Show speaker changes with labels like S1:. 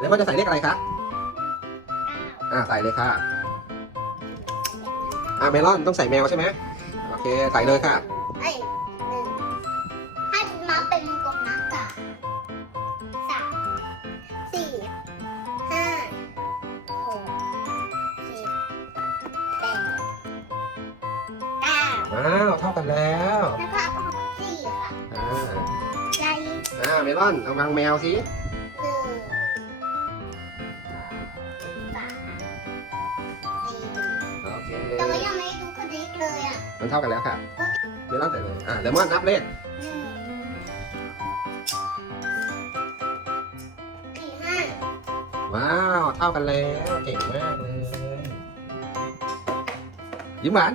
S1: แล้วก็จะใส่เลขอะไรคะอ่าใส่เลยค่ะอ่าเมลอนต้องใส่แมวใช่ไหมโอเคใส่เลยค่ะ
S2: เอ้ยหนึ่งให้มาเป็นวงกลมนะสามสามสี่ห้าหกเจ็ดแปดเก้า
S1: อ้าวเท่ากันแล้ว
S2: แล้วก็สี่ค่ะ
S1: อ่า
S2: ใจ
S1: อ่าเมลอนเอาวางแมวสิ
S2: หนึ่ง เลยอะ
S1: มันเท่ากันแล้วค่ะเมลอนใส่เลย อ่าเลมอนนับเลข
S2: หนึ่งสี่ห้า
S1: ว้าว เท่ากันแล้ว เก่งมากเลย ยิ้มหวาน